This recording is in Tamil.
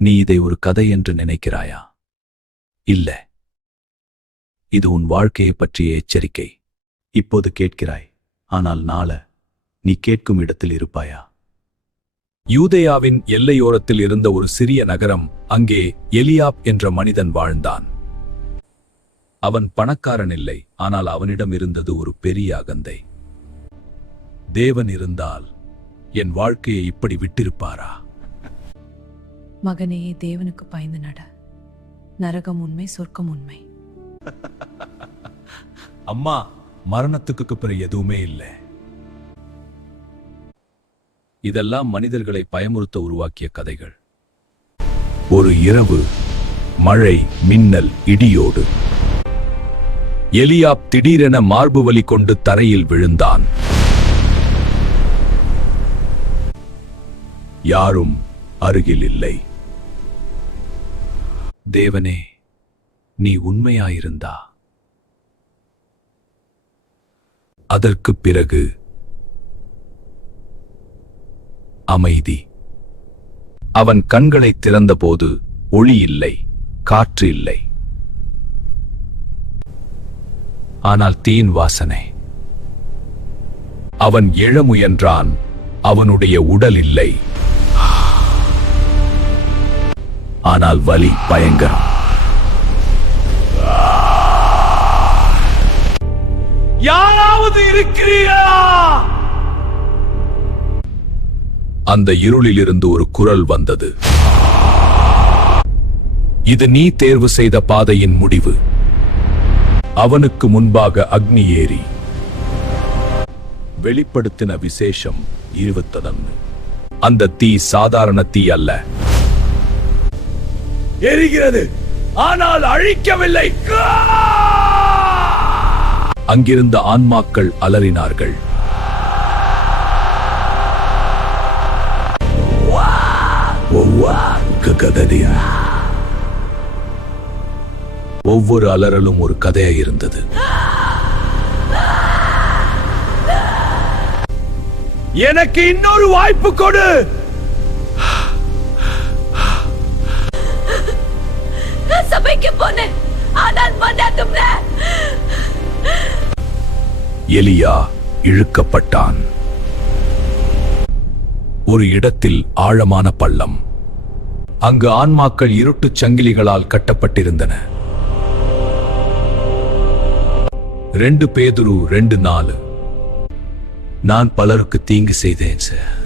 நீ இதை ஒரு கதை என்று நினைக்கிறாயா? இல்ல, இது உன் வாழ்க்கையை பற்றிய எச்சரிக்கை. இப்போது கேட்கிறாய், ஆனால் நாளை நீ கேட்கும் இடத்தில் இருப்பாயா? யூதேயாவின் எல்லையோரத்தில் இருந்த ஒரு சிறிய நகரம். அங்கே எலியாப் என்ற மனிதன் வாழ்ந்தான். அவன் பணக்காரன் இல்லை, ஆனால் அவனிடம் இருந்தது ஒரு பெரிய அகந்தை. தேவன் இருந்தால் என் வாழ்க்கையை இப்படி விட்டிருப்பாரா? மகனே, தேவனுக்கு பயந்து நட. நரகம் உண்மை, சொர்க்கம் உண்மை. அம்மா, மரணத்துக்கு பிறகு எதுவுமே இல்லை. இதெல்லாம் மனிதர்களை பயமுறுத்த உருவாக்கிய கதைகள். ஒரு இரவு, மழை, மின்னல், இடியோடு எலியாப் திடீரென மார்பு வலி கொண்டு தரையில் விழுந்தான். யாரும் அருகில் இல்லை. தேவனே, நீ உண்மையாயிருந்தா? அதற்கு பிறகு அமைதி. அவன் கண்களை திறந்தபோது ஒளி இல்லை, காற்று இல்லை, ஆனால் தீயின் வாசனை. அவன் எழ முயன்றான். அவனுடைய உடல் இல்லை, ஆனால் வலி பயங்கரம். யாராவது இருக்கிறீரா? அந்த இருளிலிருந்து ஒரு குரல் வந்தது. இது நீ தேர்வு செய்த பாதையின் முடிவு. அவனுக்கு முன்பாக அக்னி ஏறி வெளிப்படுத்தின விசேஷம் 21. அந்த தீ சாதாரண தீ அல்ல. எரிகிறது, ஆனால் அழிக்கவில்லை. அங்கிருந்த ஆன்மாக்கள் அலறினார்கள். ஒவ்வொரு அலறலும் ஒரு கதையா இருந்தது. எனக்கு இன்னொரு வாய்ப்பு கொடு. சபைக்கு போனேன், ஆனால் மன்னாதும்ல. எலியா இழுக்கப்பட்டான். ஒரு இடத்தில் ஆழமான பள்ளம். அங்கு ஆன்மாக்கள் இருட்டுச் சங்கிலிகளால் கட்டப்பட்டிருந்தன. 2 பேதுரு 2:4. நான் பலருக்கு தீங்கு செய்தேன் சார்.